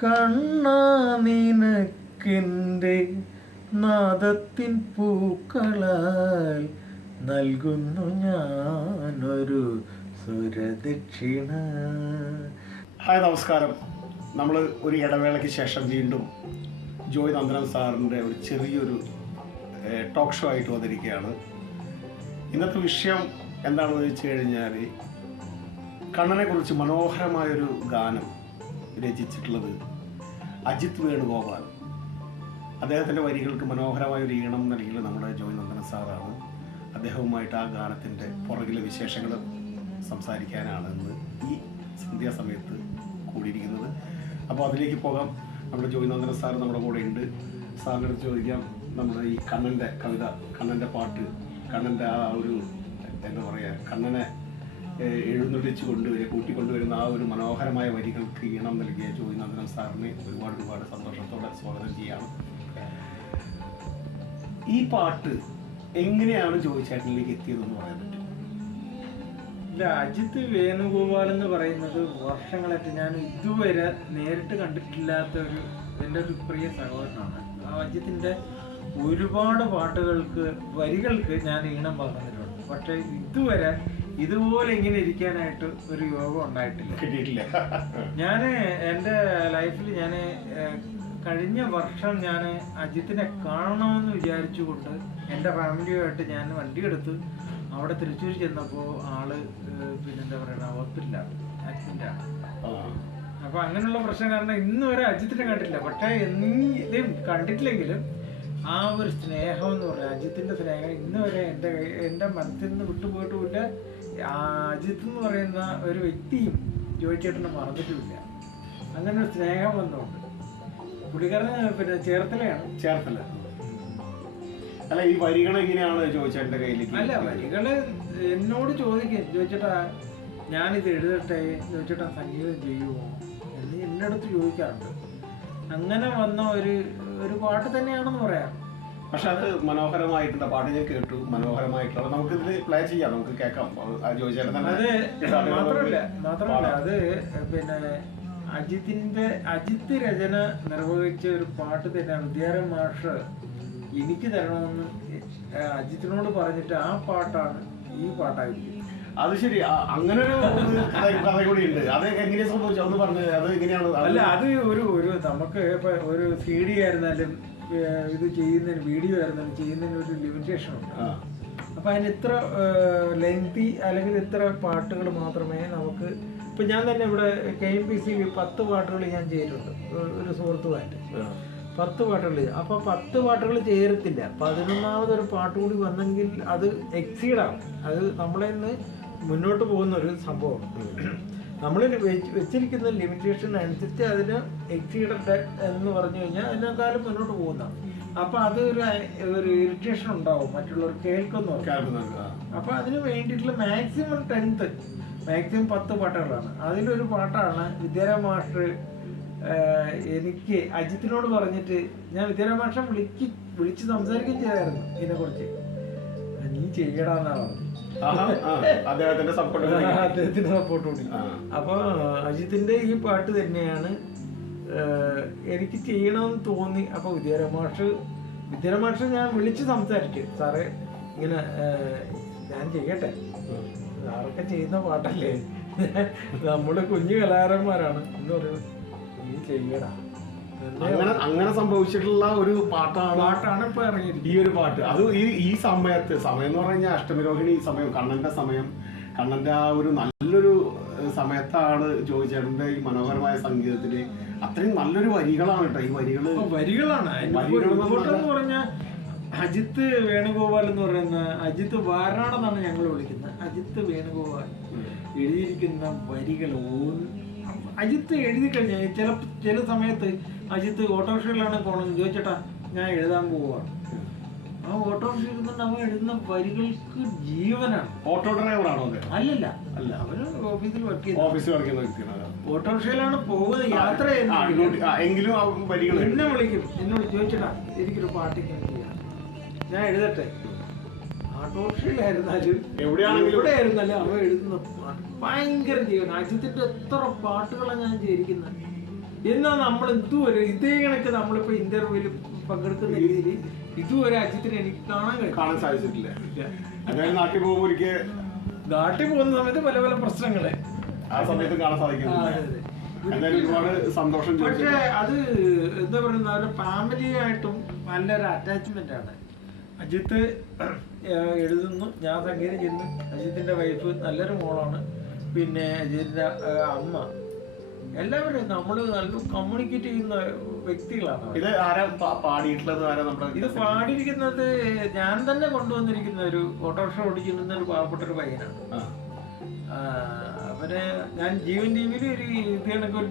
കണ്ണാ നിനക്കെൻ്റെ നാദത്തിൻ പൂക്കളാൽ നൽകുന്നു ഞാനൊരു സുരദക്ഷിണ. ഹായ്, നമസ്കാരം. നമ്മൾ ഒരു ഇടവേളയ്ക്ക് ശേഷം വീണ്ടും ജോയ് നന്ദനം സാറിൻ്റെ ഒരു ചെറിയൊരു ടോക്ക് ഷോ ആയിട്ട് വന്നിരിക്കുകയാണ്. ഇന്നത്തെ വിഷയം എന്താണെന്ന് വെച്ച് കഴിഞ്ഞാൽ, കണ്ണനെക്കുറിച്ച് മനോഹരമായൊരു ഗാനം രചിച്ചിട്ടുള്ളത് അജിത് വേണുഗോപാൽ. അദ്ദേഹത്തിൻ്റെ വരികൾക്ക് മനോഹരമായൊരു ഈണം നൽകിയത് നമ്മുടെ ജോയ് നന്ദനം സാറാണ്. അദ്ദേഹവുമായിട്ട് ആ ഗാനത്തിൻ്റെ പുറകിലെ വിശേഷങ്ങൾ സംസാരിക്കാനാണ് ഇന്ന് ഈ സന്ധ്യാസമയത്ത് കൂടിയിരിക്കുന്നത്. അപ്പോൾ അതിലേക്ക് പോകാം. നമ്മുടെ ജോയ് നന്ദനം സാർ നമ്മുടെ കൂടെ ഉണ്ട്. സാറിൻ്റെ അടുത്ത് ചോദിക്കാം, നമ്മുടെ ഈ കണ്ണൻ്റെ കവിത, കണ്ണൻ്റെ പാട്ട്, കണ്ണൻ്റെ ആ ഒരു എന്താ പറയുക, കണ്ണനെ എഴുന്നള്ളിച്ച് കൂട്ടിക്കൊണ്ടുവരുന്ന ആ ഒരു മനോഹരമായ വരികൾക്ക് ഈണം നൽകിയ ജോയ് നന്ദനം സാറിനെ ഒരുപാട് സന്തോഷത്തോടെ സ്വാഗതം ചെയ്യാണ്. ഈ പാട്ട് എങ്ങനെയാണ് ജോയ് ചേട്ടനിലേക്ക് എത്തിയതെന്ന് പറയാൻ പറ്റും? ഇല്ല, അജിത് വേണുഗോപാൽ എന്ന് പറയുന്നത് വർഷങ്ങളായിട്ട് ഞാൻ ഇതുവരെ നേരിട്ട് കണ്ടിട്ടില്ലാത്ത എൻ്റെ ഒരു പ്രിയ സഹോദരനാണ്. ആ അജിത്തിൻ്റെ ഒരുപാട് വരികൾക്ക് ഞാൻ ഈണം പകർന്നിട്ടുണ്ട്. പക്ഷേ ഇതുവരെ ഇതുപോലെ ഇങ്ങനെ ഇരിക്കാനായിട്ട് ഒരു യോഗം ഉണ്ടായിട്ടില്ല. ഞാൻ എൻ്റെ ലൈഫിൽ കഴിഞ്ഞ വർഷം ഞാൻ അജിത്തിനെ കാണണമെന്ന് വിചാരിച്ചുകൊണ്ട് എൻ്റെ ഫാമിലിയുമായിട്ട് ഞാൻ വണ്ടിയെടുത്ത് അവിടെ തൃശ്ശൂർ ചെന്നപ്പോൾ ആള് പിന്നെന്താ പറയുക, ഒത്തില്ല, ആക്സിഡൻ്റാണ്. അപ്പോൾ അങ്ങനെയുള്ള പ്രശ്നം കാരണം ഇന്ന് വരെ അജിത്തിനെ കണ്ടില്ല. പക്ഷേ എന്തെങ്കിലും കണ്ടിട്ടില്ലെങ്കിലും ആ ഒരു സ്നേഹം എന്ന് പറയുന്നത്, അജിത്തിൻ്റെ സ്നേഹം ഇന്ന് വരെ എൻ്റെ മനസ്സിൽ നിന്ന് വിട്ടുപോയിട്ടുമില്ല. അജിത്ത് എന്ന് പറയുന്ന ഒരു വ്യക്തിയും ജോയ് ചേട്ടനെ മറന്നിട്ടുമില്ല. അങ്ങനെ ഒരു സ്നേഹം വന്നുകൊണ്ട് പുള്ളിക്കാരന് പിന്നെ ചേർത്തല. അല്ല, ഈ വരികൾ എങ്ങനെയാണ് ജോയ് ചേട്ടൻ്റെ കയ്യിലേക്ക്? അല്ല, വരികള് എന്നോട് ചോദിക്കും, ചോദിച്ചേട്ടാ ഞാനിത് എഴുതട്ടെ, ചോദിച്ചേട്ടാ സംഗീതം ചെയ്യുമോ എന്ന് എന്നടുത്ത് ചോദിക്കാറുണ്ട്. അങ്ങനെ വന്ന ഒരു പാട്ട് തന്നെയാണെന്ന് പറയാം. പക്ഷെ അത് മനോഹരമായിട്ടുണ്ട്. പാട്ട് ഞാൻ കേട്ടു, മനോഹരമായിട്ടുള്ള. നമുക്ക് ഇതിൽ പ്ലേ ചെയ്യാം, നമുക്ക് കേൾക്കാം. ജോയ് ചേട്ടൻ തന്നെ. അത് മാത്രമല്ല അത് പിന്നെ അജിത്ത് രചന നിർവഹിച്ച ഒരു പാട്ട് തന്നെയാണ്. വിദ്യാരൻ മാഷ് എനിക്ക് തരണമെന്ന് അജിത്തിനോട് പറഞ്ഞിട്ട് ആ പാട്ടാണ് ഈ പാട്ടായിരിക്കും. അത് ശരി, അങ്ങനെ ഒരു കഥ കൂടി ഉണ്ട്. അത് എങ്ങനെയാ സംഭവിച്ചു ഒന്ന് പറഞ്ഞത്? അത് എങ്ങനെയാണ്? അല്ല, അത് ഒരു നമുക്ക് ഇപ്പൊ ഒരു CD ആയിരുന്നാലും ഇത് ചെയ്യുന്നതിന്, വീഡിയോ ആയിരുന്നാലും ചെയ്യുന്നതിന് ഒരു ലിമിറ്റേഷൻ ഉണ്ട്. അപ്പൊ അതിന് ഇത്ര ലെങ്തി അല്ലെങ്കിൽ ഇത്ര പാട്ടുകൾ മാത്രമേ നമുക്ക്. ഇപ്പൊ ഞാൻ തന്നെ ഇവിടെ KMPC 10 പാട്ടുകൾ ഞാൻ ചെയ്തിട്ടുണ്ട് ഒരു സുഹൃത്തുമായിട്ട്. 10 പാട്ടുകൾ. അപ്പൊ 10 പാട്ടുകൾ ചേരത്തില്ല. 11ാമതൊരു പാട്ട് കൂടി വന്നെങ്കിൽ അത് എക്സീഡാവും. അത് നമ്മളെ നിന്ന് മുന്നോട്ട് പോകുന്ന ഒരു സംഭവം. നമ്മൾ വെച്ചിരിക്കുന്ന ലിമിറ്റേഷൻ അനുസരിച്ച് അതിന് എക്സീഡഡ് എന്ന് പറഞ്ഞു കഴിഞ്ഞാൽ അതിനേക്കാളും മുന്നോട്ട് പോകുന്ന. അപ്പൊ അത് ഒരു ഇറിറ്റേഷൻ ഉണ്ടാവും, മറ്റുള്ളവർ കേൾക്കുന്നു. അപ്പൊ അതിന് വേണ്ടിയിട്ടുള്ള മാക്സിമം 10 പാട്ടുകളാണ്. അതിലൊരു പാട്ടാണ് വിദ്യാരാം മാസ്റ്റർ എനിക്ക് അജിത്തിനോട് പറഞ്ഞിട്ട്, ഞാൻ വിദ്യാരാം മാസ്റ്റർ വിളിച്ച് സംസാരിക്കുകയും ചെയ്തായിരുന്നു ഇതിനെക്കുറിച്ച്. നീ ചെയ്യടാന്നാ പറഞ്ഞു, അദ്ദേഹത്തിന്റെ സപ്പോർട്ട് കൂടി. അപ്പൊ അജിത്തിന്റെ ഈ പാട്ട് തന്നെയാണ് എനിക്ക് ചെയ്യണമെന്ന് തോന്നി. അപ്പൊ വിദ്യാരാം മാഷ് ഞാൻ വിളിച്ച് സംസാരിച്ചു, സാറേ ഇങ്ങനെ ഞാൻ ചെയ്യട്ടെ, സാറൊക്കെ ചെയ്യുന്ന പാട്ടല്ലേ, നമ്മള് കുഞ്ഞു കലാകാരന്മാരാണ് എന്ന് പറയുന്നത്, നീ ചെയ്യടാ. അങ്ങനെ സംഭവിച്ചിട്ടുള്ള ഒരു പാട്ടാണ് ഇപ്പൊ ഇറങ്ങിയത് ഈ ഒരു പാട്ട്. അത് ഈ സമയം എന്ന് പറഞ്ഞാൽ അഷ്ടമിരോഹിണി സമയം, കണ്ണന്റെ ആ ഒരു നല്ലൊരു സമയത്താണ് ജോയ് ചേട്ടന്റെ ഈ മനോഹരമായ സംഗീതത്തില് അത്രയും നല്ലൊരു വരികളാണ് കേട്ടോ. ഈ വരികളാണ് പറഞ്ഞാൽ അജിത് വേണുഗോപാൽ എന്ന് പറയുന്ന, അജിത്ത് വാരാണെന്നാണ് ഞങ്ങൾ വിളിക്കുന്നത്. അജിത്ത് വേണുഗോപാൽ എഴുതിയിരിക്കുന്ന വരികൾ അജിത്ത് എഴുതി കഴിഞ്ഞാൽ ചില സമയത്ത് അജിത്ത് ഓട്ടോറിക്ഷയിലാണ് പോകണമെന്ന് ചോദിച്ചേട്ടാ ഞാൻ എഴുതാൻ പോവുകയാണ്. ആ ഓട്ടോറിക്ഷയിൽ ഇരുന്നുകൊണ്ട് അവൻ എഴുതുന്ന വരികൾക്ക് ജീവനാണ്. ഓട്ടോ ഡ്രൈവറാണോ? അല്ല, അവന് ഓഫീസിൽ വർക്ക് ചെയ്യുന്ന ഓട്ടോറിക്ഷയിലാണ് പോകുന്നത്, യാത്ര എങ്കിലും എന്നെ വിളിക്കും, എന്നോട് ചോദിച്ചേട്ടാ എനിക്കൊരു പാട്ടിക്ക് ചെയ്യാം, ഞാൻ എഴുതട്ടെ. ഓട്ടോറിക്ഷയിലായിരുന്നാലും എവിടെയായിരുന്നാലും അവൻ എഴുതുന്ന പാട്ട് ഭയങ്കര ജീവൻ. അജിത്തിന്റെ എത്ര പാട്ടുകളാണ് ഞാൻ ചെയ്തിരിക്കുന്നത്. എന്നാൽ നമ്മൾ ഇതുവരെ ഇതേ കണക്ക് നമ്മളിപ്പോ ഇന്റർവ്യൂവിൽ പങ്കെടുക്കുന്ന രീതിയിൽ ഇതുവരെ അജിത്തിനെ എനിക്ക് കാണാൻ സാധിച്ചിട്ടില്ല. അതായത് നാട്ടിൽ പോകുമ്പോൾ ഒരിക്കൽ നാട്ടിൽ പോകുന്ന സമയത്ത് പല പല പ്രശ്നങ്ങളെ ആ സമയത്ത് കാണാൻ സാധിക്കുന്നില്ല. എന്തായാലും ഒരുപാട് സന്തോഷം. പക്ഷേ അത് എന്താ പറയുന്നത്, അവരുടെ ഫാമിലിയായിട്ടും നല്ലൊരു അറ്റാച്ച്മെന്റ് ആണ്. അജിത്ത് എഴുതുന്നു, ഞാൻ സംഗീതം ചെയ്യുന്നു. അജിത്തിന്റെ വൈഫ് നല്ലൊരു മോളാണ്. പിന്നെ അജിത്തിന്റെ അമ്മ, എല്ലാവരും നമ്മൾ നല്ല കമ്മ്യൂണിക്കേറ്റ് ചെയ്യുന്ന വ്യക്തികളാണ്. ഇത് ആരാ പാടിയിട്ടുള്ളത്? ഇത് പാടിയിരിക്കുന്നത് ഞാൻ തന്നെ കൊണ്ടുവന്നിരിക്കുന്ന ഒരു ഓട്ടോറിക്ഷ ഓടിക്കുന്ന ഒരു പാവപ്പെട്ട ഒരു പയ്യനാണ്. അവരെ ഞാൻ ജീവൻ ടിവിയിൽ ഒരു ഇത് കണക്കൊരു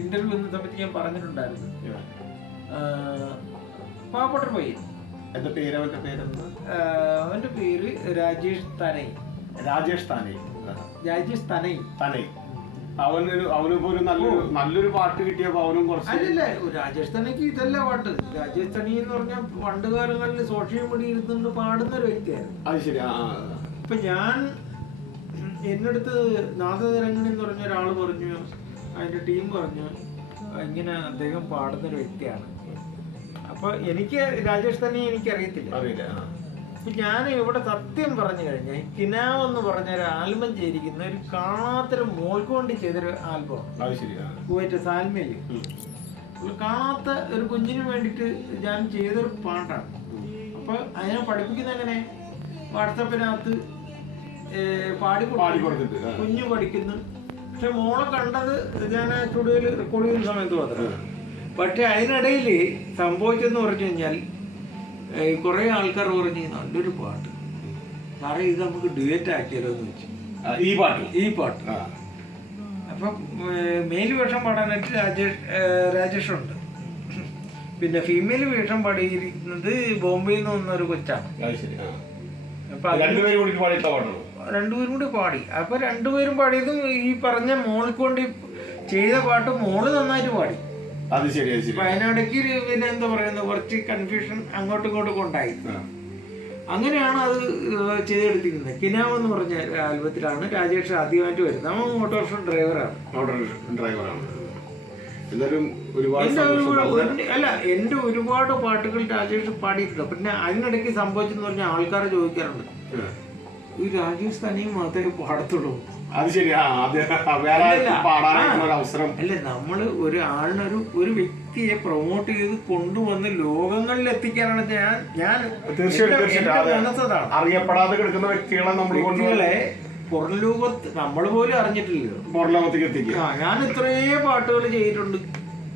ഇന്റർവ്യൂ എന്ന സമയത്ത് ഞാൻ പറഞ്ഞിട്ടുണ്ടായിരുന്നു. പാവപ്പെട്ട ഒരു പയ്യൻ. എന്റെ പേര്, അവന്റെ പേരെന്താ? അവന്റെ പേര് രാജേഷ് തനൈ. രാജേഷ് തനൈ. രാജേഷ് തനൈ. തനൈ. അവനിപ്പോ ഒരു നല്ലൊരു പാട്ട് കിട്ടിയപ്പോ അവനും കുറച്ച്. അല്ലല്ല, രാജേഷ് തനയ്ക്ക് ഇതല്ല പാട്ട്. രാജേഷ് തനി എന്ന് പറഞ്ഞാൽ പണ്ട് കാലങ്ങളിൽ സോഷ്യൽ മീഡിയ ഇരുന്നുകൊണ്ട് പാടുന്ന ഒരു വ്യക്തിയായിരുന്നു. അത് ശരി. ഇപ്പൊ ഞാൻ എന്നടുത്ത് നാദതരംഗിണി എന്ന് പറഞ്ഞ ഒരാൾ പറഞ്ഞു, അതിന്റെ ടീം പറഞ്ഞു ഇങ്ങനെ അദ്ദേഹം പാടുന്ന ഒരു വ്യക്തിയാണ്. അപ്പൊ എനിക്ക് രാജേഷ് തന്നെ എനിക്കറിയത്തില്ല. അപ്പൊ ഞാൻ ഇവിടെ സത്യം പറഞ്ഞു കഴിഞ്ഞാൽ കിനാവ് എന്ന് പറഞ്ഞ ഒരു ആൽബം ചെയ്തിരിക്കുന്ന ഒരു കാണാത്തൊരു മോൾക്ക് വേണ്ടി ചെയ്തൊരു ആൽബം കുവൈറ്റ് സാൽമയില്. കാണാത്ത ഒരു കുഞ്ഞിന് വേണ്ടിയിട്ട് ഞാൻ ചെയ്തൊരു പാട്ടാണ്. അപ്പൊ അതിനെ പഠിപ്പിക്കുന്ന എങ്ങനെ, വാട്സപ്പിനകത്ത് പാടി കുഞ്ഞു പഠിക്കുന്നു. പക്ഷെ മോളെ കണ്ടത് ഞാൻ സ്റ്റുഡിയോയിൽ റെക്കോർഡ് ചെയ്യുന്ന സമയത്ത് മാത്രമേ. പക്ഷെ അതിനിടയിൽ സംഭവിച്ചെന്ന് പറഞ്ഞു കഴിഞ്ഞാൽ കുറെ ആൾക്കാർ പറഞ്ഞു നല്ലൊരു പാട്ട് സാറേ, ഇത് നമുക്ക് ഡ്യുവറ്റ് ആക്കിയാലോ എന്ന് വെച്ചു. ഈ പാട്ട് അപ്പം മെയിൽ വേഷം പാടാനായിട്ട് രാജേഷ് ഉണ്ട്. പിന്നെ ഫീമെയിൽ വേഷം പാടിയിരിക്കുന്നത് ബോംബെയിൽ നിന്ന് വന്നൊരു കൊച്ചാണ്. അപ്പൊ രണ്ടുപേരും കൂടി പാടി. അപ്പൊ രണ്ടുപേരും പാടിയതും ഈ പറഞ്ഞ മോൾക്ക് വേണ്ടി ചെയ്ത പാട്ട് മോള് നന്നായിട്ട് പാടി. അപ്പൊ അതിനിടയ്ക്ക് പിന്നെ എന്താ പറയുന്നത്, കുറച്ച് കൺഫ്യൂഷൻ അങ്ങോട്ടും ഇങ്ങോട്ടും ഉണ്ടായി. അങ്ങനെയാണ് അത് ചെയ്തെടുത്തിരിക്കുന്നത്. കിനാവ് എന്ന് പറഞ്ഞ ആൽബത്തിലാണ് രാജേഷ് ആദ്യമായിട്ട് വരുന്നത്. അവൻ ഓട്ടോറിക്ഷ ഡ്രൈവറാണ്. അല്ല, എന്റെ ഒരുപാട് പാട്ടുകൾ രാജേഷ് പാടിയിട്ടുണ്ട്. പിന്നെ അതിനിടയ്ക്ക് സംഭവിച്ചെന്ന് പറഞ്ഞാൽ ആൾക്കാർ ചോദിക്കാറുണ്ട്, ഈ രാജേഷ് തനിയും മാത്രമേ പാടത്തുള്ളൂ. അത് ശരിയാ. അല്ല, നമ്മള് ഒരു വ്യക്തിയെ പ്രൊമോട്ട് ചെയ്ത് കൊണ്ടുവന്ന് ലോകങ്ങളിൽ എത്തിക്കാനാണ് ഞാൻ തീർച്ചയായിട്ടും അറിയപ്പെടാതെ കിടക്കുന്ന വ്യക്തികളെ പുറം ലോകത്ത് നമ്മൾ പോലും അറിഞ്ഞിട്ടില്ലല്ലോ, പുറം ലോകത്തേക്ക് എത്തിക്കുക. ഞാൻ ഇത്രയും പാട്ടുകൾ ചെയ്തിട്ടുണ്ട്.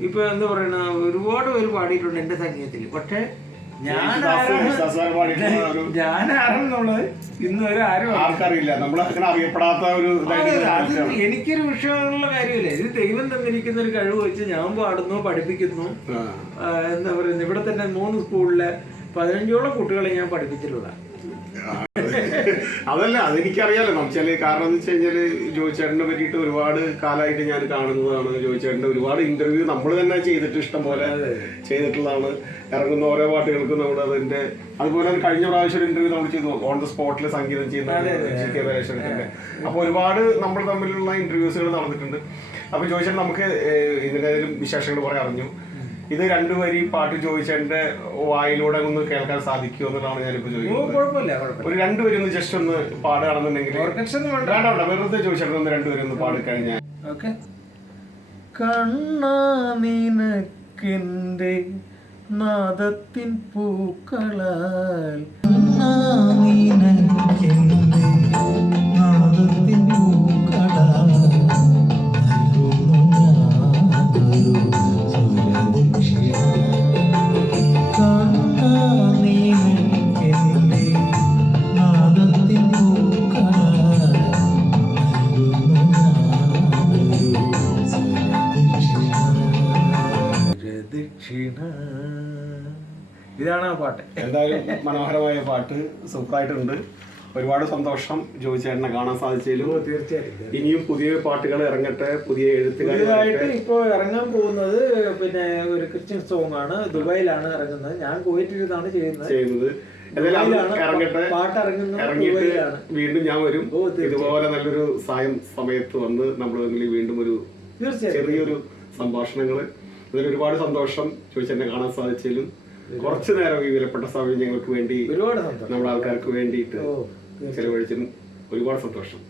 ഇപ്പൊ എന്താ പറയണ, ഒരുപാട് പേര് പാടിയിട്ടുണ്ട് എന്റെ സംഗീതത്തിൽ. പക്ഷെ ഞാനാരെന്നുള്ളത് ഇന്ന് വരെ ആർക്കറിയില്ല. അറിയപ്പെടാത്ത ഒരു എനിക്കൊരു വിഷയമുള്ള കാര്യമില്ല. ഇത് ദൈവം തന്നിരിക്കുന്ന ഒരു കഴിവ് വെച്ച് ഞാൻ പാടുന്നു, പഠിപ്പിക്കുന്നു. എന്താ പറയുന്നത്, ഇവിടെ തന്നെ 3 സ്കൂളിലെ 15ഓളം കുട്ടികളെ ഞാൻ പഠിപ്പിച്ചിട്ടുള്ള. അതല്ല, അതെനിക്കറിയാലോ. നമുക്കല്ലേ, കാരണം എന്ന് വെച്ച് കഴിഞ്ഞാല് ജോയിച്ചേട്ടനെ പറ്റിയിട്ട് ഒരുപാട് കാലമായിട്ട് ഞാൻ കാണുന്നതാണ്. ജോയിച്ചേട്ടന്റെ ഒരുപാട് ഇന്റർവ്യൂ നമ്മൾ തന്നെ ചെയ്തിട്ട് ഇഷ്ടം പോലെ ചെയ്തിട്ടുള്ളതാണ്. ഇറങ്ങുന്ന ഓരോ പാട്ടുകൾക്കും നമ്മൾ അതിന്റെ, അതുപോലെ കഴിഞ്ഞ പ്രാവശ്യം ഇന്റർവ്യൂ നമ്മൾ ചെയ്തു ഓൺ ദ സ്പോട്ടിൽ സംഗീതം ചെയ്യുന്ന GK പരമേശ്വരന്റെ. അപ്പൊ ഒരുപാട് നമ്മൾ തമ്മിലുള്ള ഇന്റർവ്യൂസുകൾ നടന്നിട്ടുണ്ട്. അപ്പൊ ജോയിച്ചേട്ടൻ നമുക്ക് ഇതിന്റെ വിശേഷങ്ങൾ കുറെ അറിഞ്ഞു. ഇത് 2 വരി പാട്ട് ചോദിച്ചതിന്റെ വായിലൂടെ ഒന്ന് കേൾക്കാൻ സാധിക്കുമോ എന്നുള്ളതാണ് ഞാനിപ്പോ ചോദിക്കുന്നത്. ഒരു 2 വരി ഒന്ന് ജസ്റ്റ് ഒന്ന് പാടുകയാണെന്നുണ്ടെങ്കിൽ. വേണ്ട, വെറുതെ ചോദിച്ചേട്ടൻ ഒന്ന് 2 വരി ഒന്ന് പാടിക്കഴിഞ്ഞാൽ. കണ്ണാ നിനക്കെന്റെ നാദത്തിൻ പൂക്കളാൽ, നാദത്തിൻ പൂക്കളാൽ ഇതാണ് ആ പാട്ട്. എന്തായാലും മനോഹരമായ പാട്ട്, സൂപ്പറായിട്ടുണ്ട്. ഒരുപാട് സന്തോഷം ജോയിച്ചേട്ടനെ കാണാൻ സാധിച്ചതിലും. തീർച്ചയായിട്ടും ഇനിയും പുതിയ പാട്ടുകൾ ഇറങ്ങട്ടെ, പുതിയ എഴുത്തുകാരായിട്ട്. ഇപ്പൊ ഇറങ്ങാൻ പോകുന്നത് പിന്നെ ഒരു ക്രിസ്ത്യൻ സോങ് ആണ്. ദുബായിലാണ് ഇറങ്ങുന്നത്. ഞാൻ കുവൈറ്റിലാണ് ചെയ്യുന്നത്. പാട്ട് ഇറങ്ങിയിട്ട് വീണ്ടും ഞാൻ വരും. ഇതുപോലെ നല്ലൊരു സമയത്ത് വന്ന് നമ്മൾ തമ്മിൽ വീണ്ടും ഒരു ചെറിയൊരു സംഭാഷണങ്ങൾ. അതിൽ ഒരുപാട് സന്തോഷം. ചോദിച്ചെന്നെ കാണാൻ സാധിച്ചതിലും കുറച്ചു നേരം ഈ വിലപ്പെട്ട സമയം ഞങ്ങൾക്ക് വേണ്ടി ഒരുപാട് സന്തോഷം. നമ്മുടെ ആൾക്കാർക്ക് വേണ്ടിയിട്ട് ചെലവഴിച്ചതിനും ഒരുപാട് സന്തോഷം.